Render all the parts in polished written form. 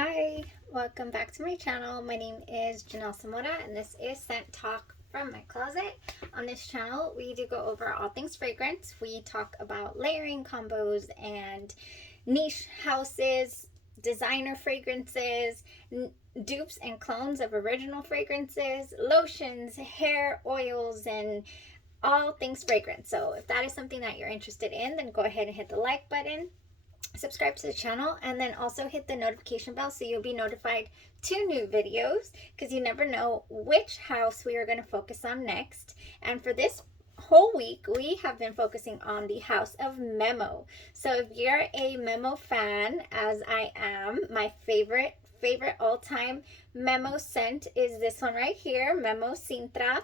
Hi, welcome back to my channel. My name is Janelle Samora and this is Scent Talk from my closet. On this channel, we do go over all things fragrance. We talk about layering combos and niche houses, designer fragrances, dupes and clones of original fragrances, lotions, hair oils, and all things fragrance. So if that is something that you're interested in, then go ahead and hit the like button, subscribe to the channel, and then also hit the notification bell so you'll be notified to new videos, because you never know which house we are going to focus on next. And for this whole week we have been focusing on the house of Memo. So if you're a Memo fan, as I am, my favorite all-time Memo scent is this one right here, Memo SINTRA.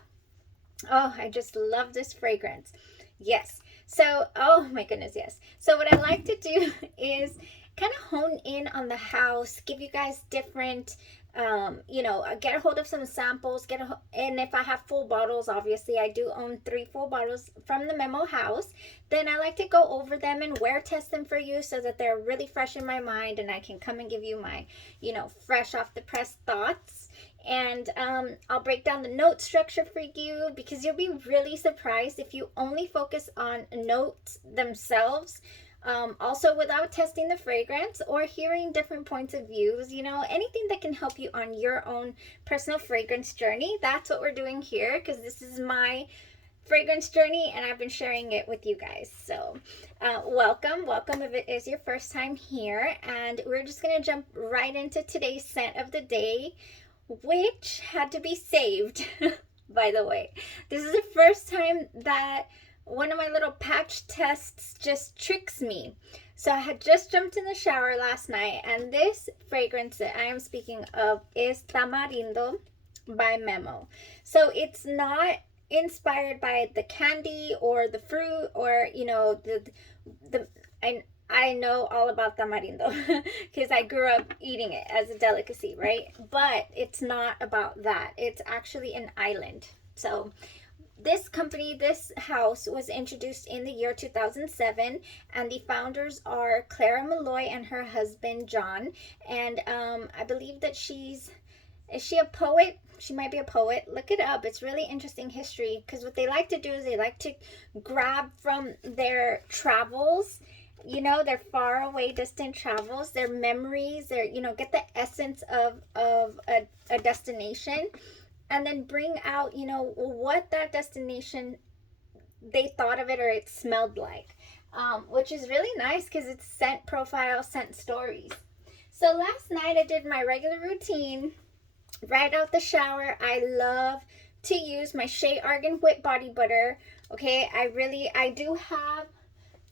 Oh, I just love this fragrance. Yes. So, oh my goodness, yes. So what I like to do is kind of hone in on the house, give you guys different, get a hold of some samples, and if I have full bottles, obviously I do own 3 full bottles from the Memo house, then I like to go over them and wear test them for you so that they're really fresh in my mind and I can come and give you my, fresh off the press thoughts. And I'll break down the note structure for you, because you'll be really surprised if you only focus on notes themselves, also without testing the fragrance or hearing different points of views, anything that can help you on your own personal fragrance journey. That's what we're doing here, because this is my fragrance journey and I've been sharing it with you guys. So welcome if it is your first time here, and we're just gonna jump right into today's scent of the day, which had to be saved. By the way, this is the first time that one of my little patch tests just tricks me. So I had just jumped in the shower last night, and this fragrance that I am speaking of is Tamarindo by Memo. So it's not inspired by the candy or the fruit or I know all about tamarindo because I grew up eating it as a delicacy, right? But it's not about that. It's actually an island. So this company, this house, was introduced in the year 2007, and the founders are Clara Malloy and her husband John. And I believe that is she a poet? She might be a poet. Look it up. It's really interesting history, because what they like to do is they like to grab from their travels, their far away distant travels, their memories, their, get the essence of a destination, and then bring out, what that destination, they thought of it or it smelled like, which is really nice because it's scent profile, scent stories. So last night I did my regular routine right out the shower. I love to use my Shea Argan Whip body butter. Okay, I do have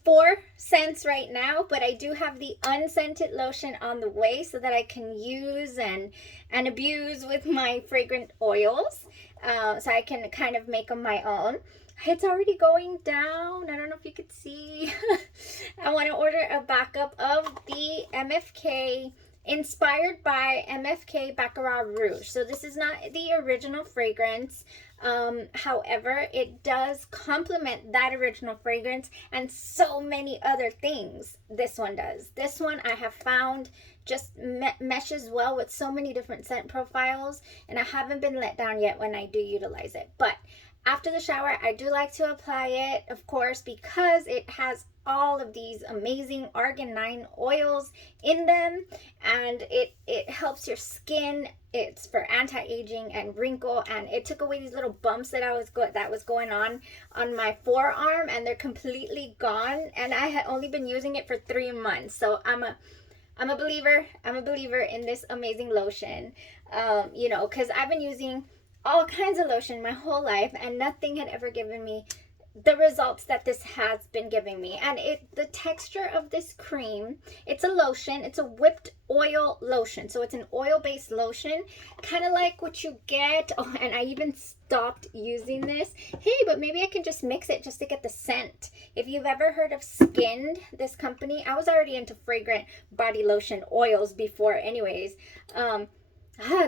4 scents right now, but I do have the unscented lotion on the way so that I can use and abuse with my fragrant oils, so I can kind of make them my own. It's already going down. I don't know if you could see. I want to order a backup of the MFK, inspired by MFK Baccarat Rouge. So this is not the original fragrance. However, it does complement that original fragrance and so many other things. This one does. This one I have found just meshes well with so many different scent profiles, and I haven't been let down yet when I do utilize it. But after the shower, I do like to apply it, of course, because it has all of these amazing arginine oils in them, and it helps your skin. It's for anti-aging and wrinkle, and it took away these little bumps that was going on my forearm, and they're completely gone. And I had only been using it for 3 months, so I'm a believer in this amazing lotion. Because I've been using all kinds of lotion my whole life, and nothing had ever given me the results that this has been giving me. And the texture of this cream, it's a lotion, it's a whipped oil lotion, so it's an oil-based lotion, kind of like what you get. Oh, and I even stopped using this. Hey, but maybe I can just mix it just to get the scent. If you've ever heard of Skinned, this company, I was already into fragrant body lotion oils before anyways.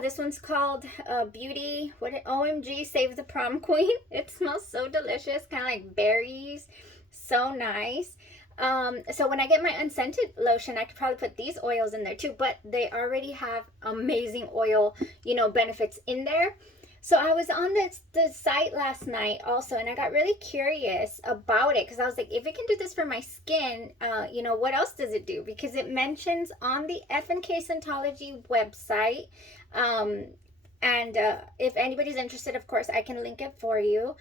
This one's called Beauty. OMG, Save the Prom Queen. It smells so delicious, kind of like berries. So nice. So when I get my unscented lotion, I could probably put these oils in there too, but they already have amazing oil, you know, benefits in there. So I was on the site last night also, and I got really curious about it because I was like, if it can do this for my skin, you know, what else does it do? Because it mentions on the F&K Scentology website, and if anybody's interested, of course, I can link it for you.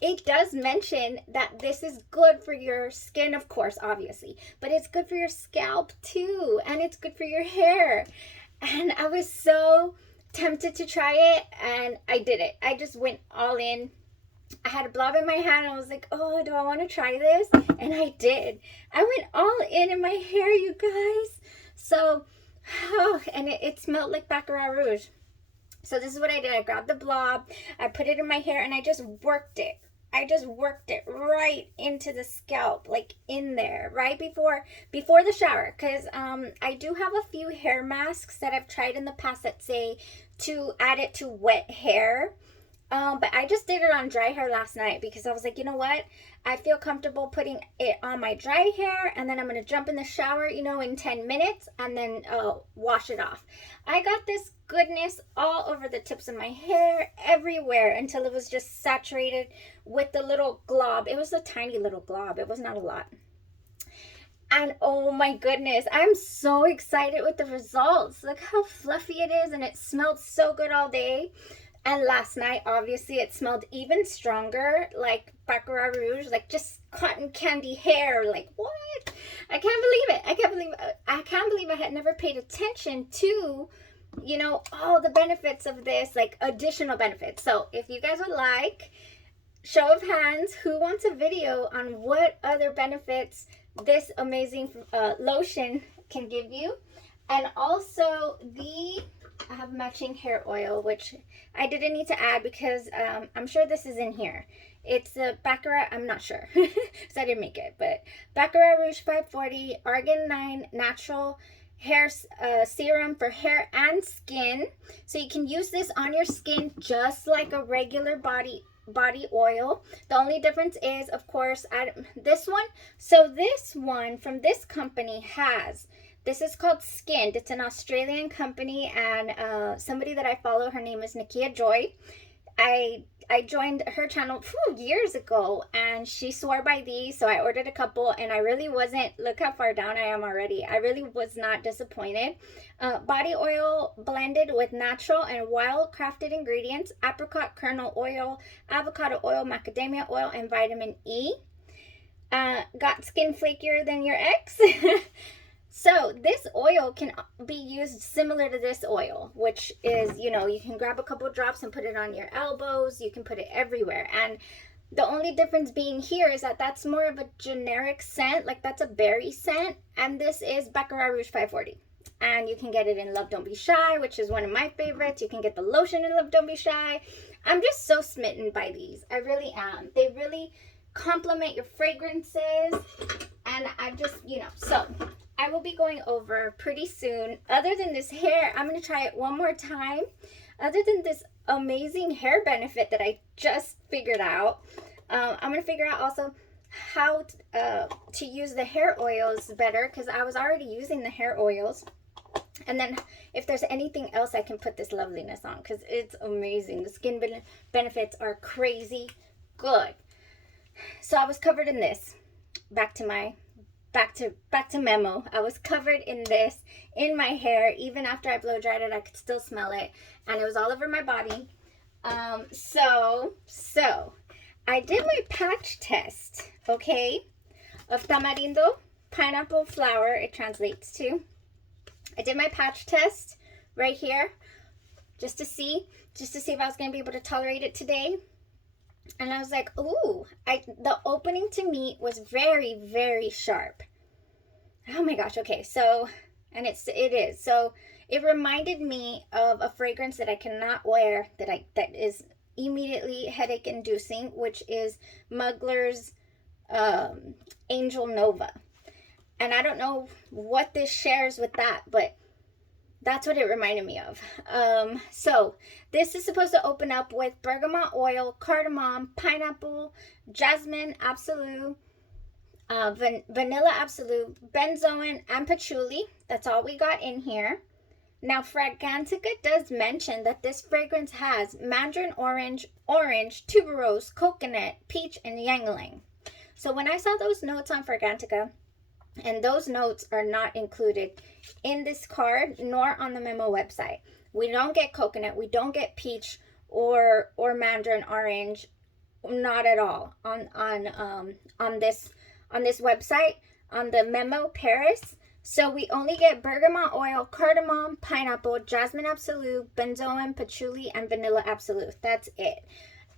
It does mention that this is good for your skin, of course, obviously, but it's good for your scalp too, and it's good for your hair. And I was so tempted to try it, and I did it. I just went all in. I had a blob in my hand, and I was like, oh, do I want to try this? And I did. I went all in my hair, you guys. So, oh, and it smelled like Baccarat Rouge. So this is what I did. I grabbed the blob, I put it in my hair, and I just worked it. I just worked it right into the scalp, like in there, right before the shower. Because I do have a few hair masks that I've tried in the past that say to add it to wet hair. But I just did it on dry hair last night because I was like, you know what? I feel comfortable putting it on my dry hair, and then I'm going to jump in the shower, you know, in 10 minutes and then wash it off. I got this goodness all over the tips of my hair, everywhere, until it was just saturated with the little glob. It was a tiny little glob. It was not a lot. And oh my goodness, I'm so excited with the results. Look how fluffy it is, and it smelled so good all day. And last night, obviously, it smelled even stronger, like Baccarat Rouge, like just cotton candy hair. Like, what? I can't believe it. I can't believe I had never paid attention to, you know, all the benefits of this, like additional benefits. So if you guys would like, show of hands, who wants a video on what other benefits this amazing lotion can give you? And also I have matching hair oil, which I didn't need to add because I'm sure this is in here. It's a Baccarat, I'm not sure, because I didn't make it, but Baccarat Rouge 540 Argan 9 Natural Hair Serum for hair and skin. So you can use this on your skin just like a regular body oil. The only difference is, of course, this one. So this one from this company has, this is called Skinned. It's an Australian company, and somebody that I follow, her name is Nikia Joy. I joined her channel years ago, and she swore by these, so I ordered a couple, and I really wasn't, look how far down I am already. I really was not disappointed. Body oil blended with natural and wild crafted ingredients, apricot kernel oil, avocado oil, macadamia oil, and vitamin E. Got skin flakier than your ex? So this oil can be used similar to this oil, which is, you know, you can grab a couple drops and put it on your elbows. You can put it everywhere. And the only difference being here is that that's more of a generic scent, like that's a berry scent. And this is Baccarat Rouge 540. And you can get it in Love Don't Be Shy, which is one of my favorites. You can get the lotion in Love Don't Be Shy. I'm just so smitten by these. I really am. They really complement your fragrances. And I just, you know, so I will be going over pretty soon. Other than this hair, I'm going to try it one more time. Other than this amazing hair benefit that I just figured out, I'm going to figure out also how to use the hair oils better, because I was already using the hair oils. And then if there's anything else I can put this loveliness on, because it's amazing. The skin benefits are crazy good. So I was covered in this. Back to Memo. I was covered in this in my hair. Even after I blow dried it, I could still smell it, and it was all over my body. So I did my patch test, okay, of tamarindo, pineapple flower, it translates to. I did my patch test right here just to see if I was going to be able to tolerate it today. And I was like, ooh, the opening to me was very, very sharp. Oh my gosh, okay, so, and it is. So it reminded me of a fragrance that I cannot wear, that is immediately headache inducing, which is Mugler's Angel Nova. And I don't know what this shares with that, but that's what it reminded me of. So this is supposed to open up with bergamot oil, cardamom, pineapple, jasmine, absolute, Vanilla Absolute, benzoin, and patchouli. That's all we got in here. Now, Fragrantica does mention that this fragrance has mandarin orange, tuberose, coconut, peach, and ylang-ylang. So when I saw those notes on Fragrantica, and those notes are not included in this card nor on the Memo website. We don't get coconut, we don't get peach or mandarin orange, not at all on this website, on the Memo Paris. So we only get bergamot oil, cardamom, pineapple, jasmine absolute, benzoin, patchouli, and vanilla absolute. That's it.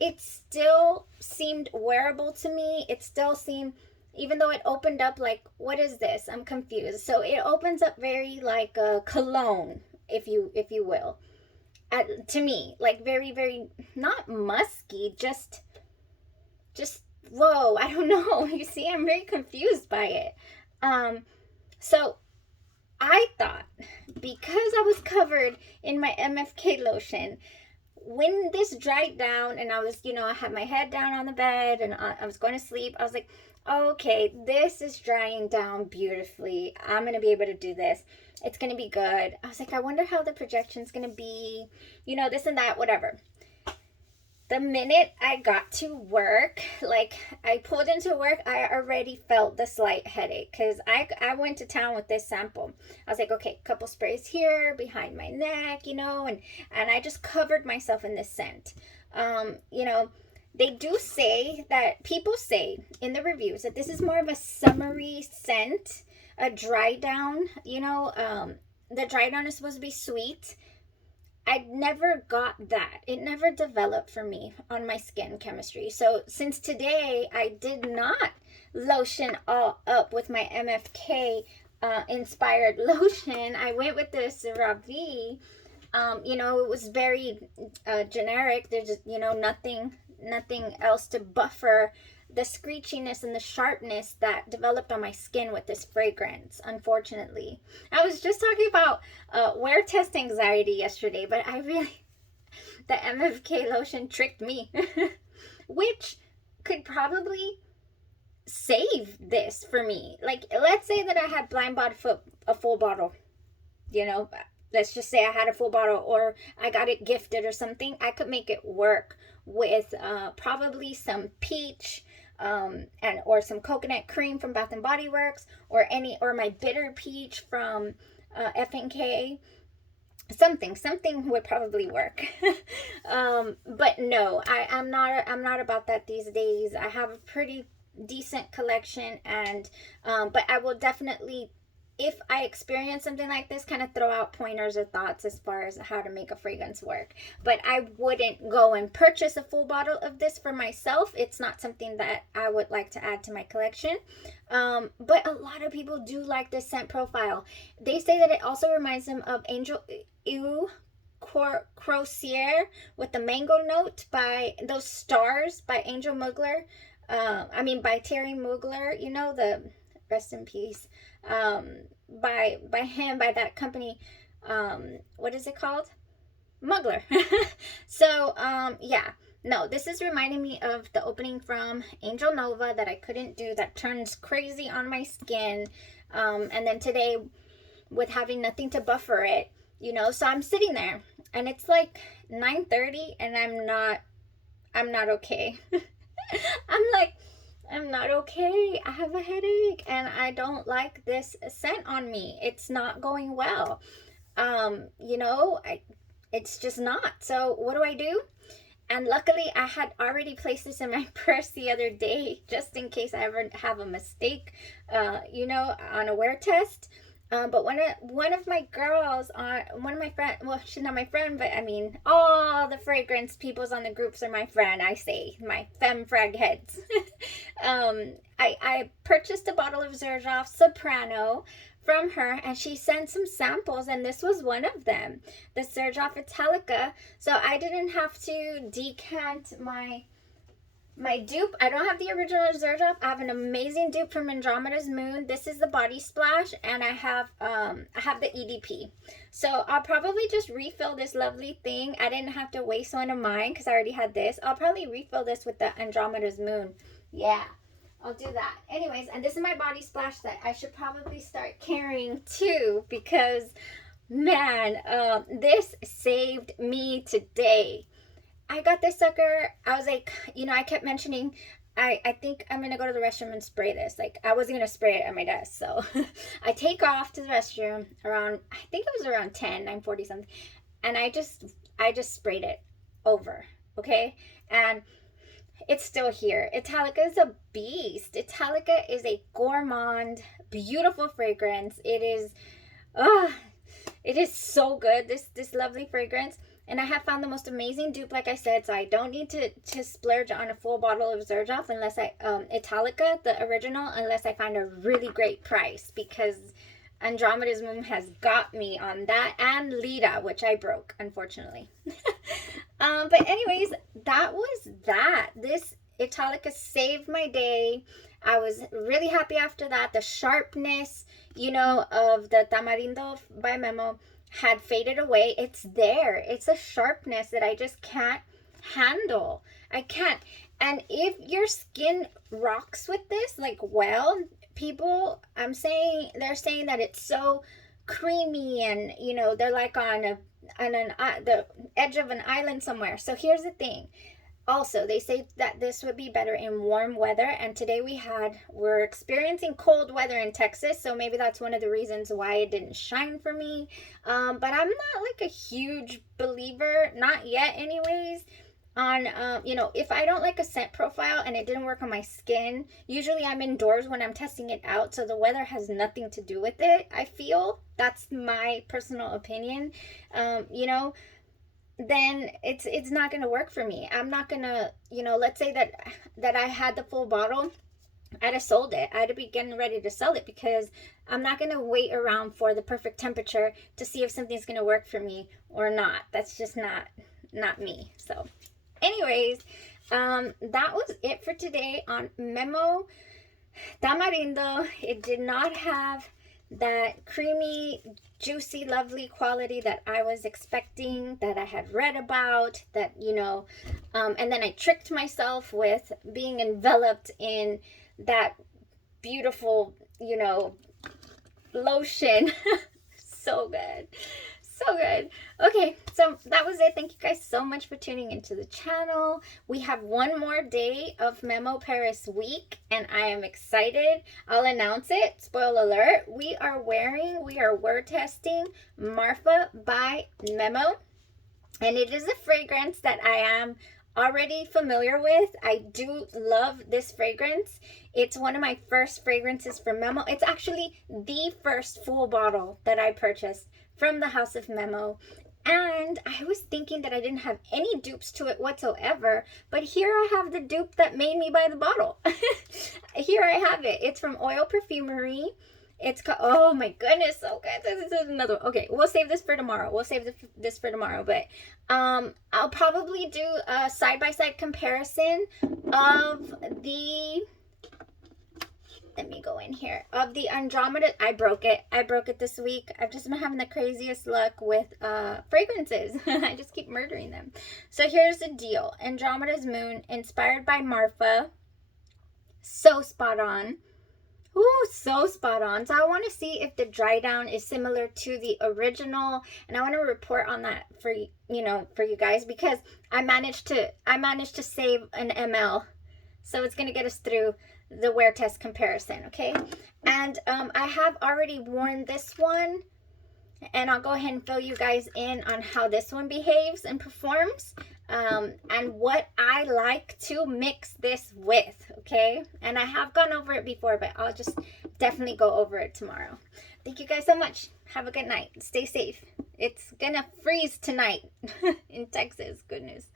It still seemed wearable to me. It still seemed, even though it opened up like, what is this? I'm confused. So it opens up very like a cologne, if you will, to me, like very, very not musky, just whoa, I don't know. You see, I'm very confused by it. So I thought, because I was covered in my MFK lotion, when this dried down and I was, I had my head down on the bed and I was going to sleep, I was like, okay, this is drying down beautifully. I'm going to be able to do this. It's going to be good. I was like, I wonder how the projection's going to be, this and that, whatever. The minute I got to work, like I pulled into work, I already felt the slight headache because I went to town with this sample. I was like, okay, couple sprays here behind my neck, and I just covered myself in this scent. They do say that, people say in the reviews that this is more of a summery scent, a dry down, the dry down is supposed to be sweet. I never got that. It never developed for me on my skin chemistry. So since today, I did not lotion all up with my MFK inspired lotion. I went with the CeraVe. It was very generic. There's just, nothing else to buffer the screechiness and the sharpness that developed on my skin with this fragrance, unfortunately. I was just talking about wear test anxiety yesterday, but the MFK lotion tricked me, which could probably save this for me. Like, let's say that I had blind bought a full bottle, let's just say I had a full bottle or I got it gifted or something. I could make it work with probably some peach, or some coconut cream from Bath and Body Works, or my bitter peach from FNK. Something would probably work. But no, I'm not about that these days. I have a pretty decent collection, and but I will definitely, if I experience something like this, kind of throw out pointers or thoughts as far as how to make a fragrance work. But I wouldn't go and purchase a full bottle of this for myself. It's not something that I would like to add to my collection. But a lot of people do like this scent profile. They say that it also reminds them of Angel Eau Croisière with the mango note by those stars by Angel Mugler. By Terry Mugler, the rest in peace. By him, by that company, what is it called? Mugler. So, yeah. No, this is reminding me of the opening from Angel Nova that I couldn't do, that turns crazy on my skin. And then today, with having nothing to buffer it, so I'm sitting there, and it's like 9:30, and I'm not okay. I'm not okay. I have a headache and I don't like this scent on me. It's not going well. It's just not. So what do? And luckily I had already placed this in my purse the other day, just in case I ever have a mistake, on a wear test. But one of my girls, one of my friends, well, she's not my friend, but all the fragrance peoples on the groups are my friend, I say, my femme frag heads. I purchased a bottle of Xerjoff Soprano from her, and she sent some samples, and this was one of them, the Xerjoff Italica. So I didn't have to decant my dupe. I don't have the original Xerjoff. I have an amazing dupe from Andromeda's Moon. This is the body splash, and I have the EDP. So I'll probably just refill this lovely thing. I didn't have to waste one of mine because I already had this. I'll probably refill this with the Andromeda's Moon. Yeah. I'll do that. Anyways, and this is my body splash that I should probably start carrying too, because man, this saved me today. I got this sucker. I was like, you know, I kept mentioning, I think I'm gonna go to the restroom and spray this. Like, I wasn't gonna spray it at my desk, so I take off to the restroom around, I think it was around 9:40 something, and I just sprayed it over, okay? And it's still here. Italica is a beast. Italica is a gourmand, beautiful fragrance. It is so good. This lovely fragrance. And I have found the most amazing dupe, like I said, so I don't need to splurge on a full bottle of Xerjoff unless I, Italica, the original, unless I find a really great price, because Andromeda's Moon has got me on that, and Lita, which I broke, unfortunately. But anyways, that was that. This Italica saved my day. I was really happy after that. The sharpness, you know, of the Tamarindo by Memo had faded away. It's there. It's a sharpness that I just can't handle. I can't. And if your skin rocks with this, like, well, people, they're saying that it's so creamy, and, you know, they're like on the edge of an island somewhere. So here's the thing. Also, they say that this would be better in warm weather, and today we're experiencing cold weather in Texas, so maybe that's one of the reasons why it didn't shine for me. But I'm not like a huge believer, not yet anyways, on, you know, if I don't like a scent profile and it didn't work on my skin, usually I'm indoors when I'm testing it out, so the weather has nothing to do with it, I feel. That's my personal opinion. You know, then it's not going to work for me. I'm not going to, you know, let's say that I had the full bottle, I'd have sold it. I'd be getting ready to sell it, because I'm not going to wait around for the perfect temperature to see if something's going to work for me or not. That's just not me. So anyways, that was it for today on Memo Tamarindo. It did not have that creamy, juicy, lovely quality that I was expecting, that I had read about, that, you know, and then I tricked myself with being enveloped in that beautiful, you know, lotion. So good. So good. Okay, so that was it. Thank you guys so much for tuning into the channel. We have one more day of Memo Paris week, and I am excited. I'll announce it. Spoiler alert. We are wear testing Marfa by Memo, and it is a fragrance that I am already familiar with. I do love this fragrance. It's one of my first fragrances from Memo. It's actually the first full bottle that I purchased from the house of Memo, and I was thinking that I didn't have any dupes to it whatsoever, but here I have the dupe that made me buy the bottle. Here I have it. It's from Oil Perfumery. It's called, oh my goodness, so good. This is another one. Okay, we'll save this for tomorrow. But I'll probably do a side-by-side comparison of the, let me go in here, of the Andromeda. I broke it this week. I've just been having the craziest luck with fragrances. I just keep murdering them. So here's the deal. Andromeda's Moon, inspired by Marfa. So spot on. Ooh, so spot on. So I want to see if the dry down is similar to the original, and I want to report on that for you guys, because I managed to save an ml, so it's gonna get us through the wear test comparison. Okay, and I have already worn this one, and I'll go ahead and fill you guys in on how this one behaves and performs, and what I like to mix this with, okay? And I have gone over it before, but I'll just definitely go over it tomorrow. Thank you guys so much. Have a good night. Stay safe. It's gonna freeze tonight in Texas. Good news.